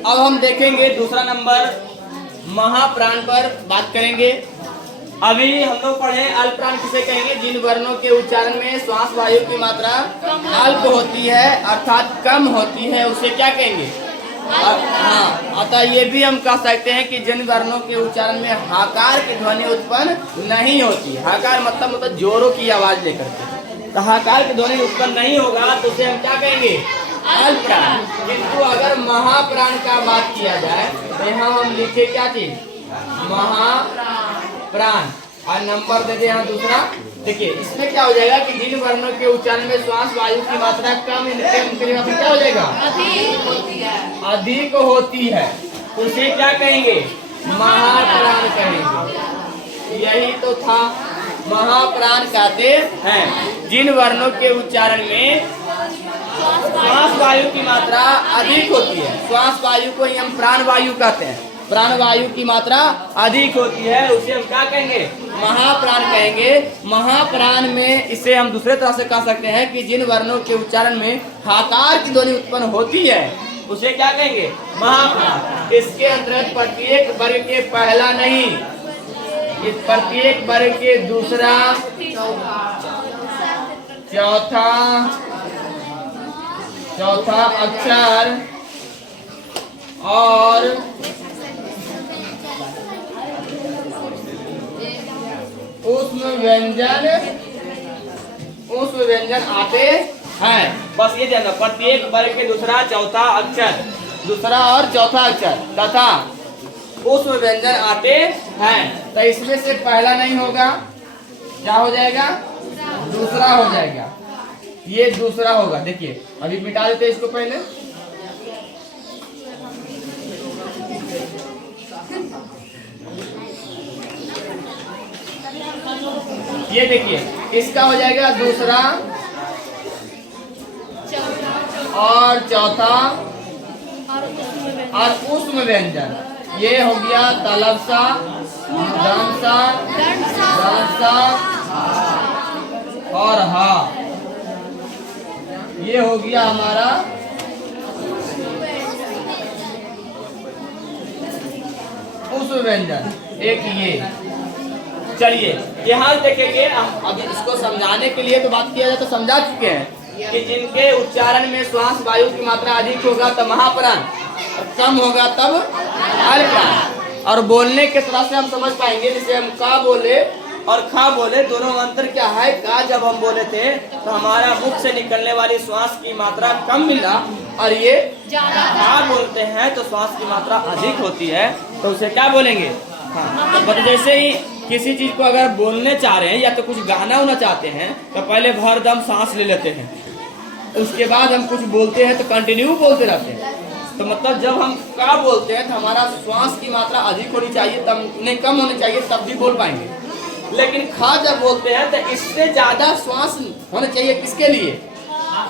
अब हम देखेंगे दूसरा नंबर महाप्राण पर बात करेंगे। अभी हम लोग पढ़े अल्पप्राण किसे कहेंगे, जिन वर्णों के उच्चारण में श्वास वायु की मात्रा अल्प होती है अर्थात कम होती है, उसे क्या कहेंगे। हाँ, अतः ये भी हम कह सकते हैं कि जिन वर्णों के उच्चारण में हाकार की ध्वनि उत्पन्न नहीं होती। हाकार मतलब जोरों की आवाज लेकर के, तो हाकार की ध्वनि उत्पन्न नहीं होगा तो उसे हम क्या कहेंगे, अल्पप्राण। किंतु अगर महाप्राण का बात किया जाए तो यहाँ हम लिखे क्या चीज, महाप्राण, और नंबर दे दे यहाँ दूसरा। देखिए इसमें क्या हो जाएगा कि जिन वर्णों के उच्चारण में श्वास वायु की मात्रा कम क्या हो जाएगा, अधिक होती है, उसे क्या कहेंगे, महाप्राण कहेंगे। यही तो था, महाप्राण कहते हैं जिन वर्णों के उच्चारण में श्वास वायु की मात्रा अधिक होती है। श्वास वायु को ही हम प्राण वायु कहते हैं, प्राण वायु की मात्रा अधिक होती है, उसे हम क्या कहेंगे, महाप्राण कहेंगे। महाप्राण में इसे हम दूसरे तरह से कह सकते हैं कि जिन वर्णों के उच्चारण में हाकार की ध्वनि उत्पन्न होती है उसे क्या कहेंगे, महाप्राण। इसके अंतर्गत प्रत्येक वर्ग के पहला नहीं, इस प्रत्येक वर्ग के दूसरा, चौथा अक्षर और ऊष्म व्यंजन आते हैं। बस ये जानना, प्रत्येक वर्ग के दूसरा चौथा अक्षर, दूसरा और चौथा अक्षर तथा ऊष्म व्यंजन आते हैं। तो इसमें से पहला नहीं होगा, क्या हो जाएगा, दूसरा हो जाएगा, ये दूसरा होगा। देखिए अभी मिटा देते हैं इसको पहले। ये देखिए इसका हो जाएगा दूसरा और चौथा और ऊष्म व्यंजन। ये हो गया तलबसा, दमसा, दमसा और हा, ये हो गया हमारा ऊष्म व्यंजन। एक ये, चलिए यहाँ देखेंगे। अभी इसको समझाने के लिए तो बात किया जाए तो समझा चुके हैं कि जिनके उच्चारण में श्वास वायु की मात्रा अधिक होगा तब महाप्राण, और कम होगा तब अल्पप्राण। और बोलने के तरह से हम समझ पाएंगे, जैसे हम का बोले और खा बोले, दोनों में अंतर क्या है। का जब हम बोले थे तो हमारा मुख से निकलने वाली श्वास की मात्रा कम मिला, और ये खा बोलते हैं तो श्वास की मात्रा अधिक होती है, तो उसे क्या बोलेंगे। हाँ, तो जैसे ही किसी चीज को अगर बोलने चाह रहे हैं या तो कुछ गाना होना चाहते हैं तो पहले भर दम सांस ले लेते हैं, उसके बाद हम कुछ बोलते हैं तो कंटिन्यू बोलते रहते हैं। तो मतलब जब हम का बोलते हैं तो हमारा श्वास की मात्रा अधिक होनी चाहिए, तब नहीं कम होनी चाहिए, तब भी बोल पाएंगे। लेकिन खा जब बोलते हैं तो इससे ज्यादा श्वास होना चाहिए, किसके लिए,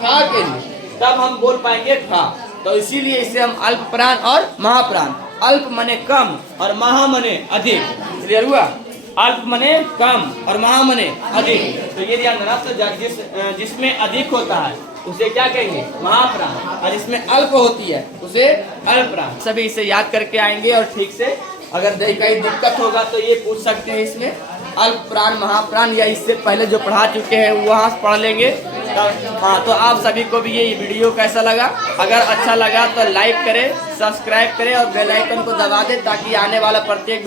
खा के लिए, तब हम बोल पाएंगे खा। तो इसीलिए इसे हम अल्पप्राण और महाप्राण, अल्प मने कम और महा मने अधिक, क्लियर हुआ। अल्प मने कम और महा मने अधिक, तो ये ध्यान देना। तो जिसमें अधिक होता है उसे क्या कहेंगे, महाप्राण, और इसमें अल्प होती है उसे अल्पप्राण। सभी इसे याद करके आएंगे और ठीक से अगर कहीं दिक्कत होगा तो ये पूछ सकते हैं इसमें, अल्पप्राण महाप्राण, या इससे पहले जो पढ़ा चुके हैं वहाँ पढ़ लेंगे। हाँ, तो आप सभी को भी ये वीडियो कैसा लगा, अगर अच्छा लगा तो लाइक करें, सब्सक्राइब करें और बेल आइकन को दबा दें ताकि आने वाला प्रत्येक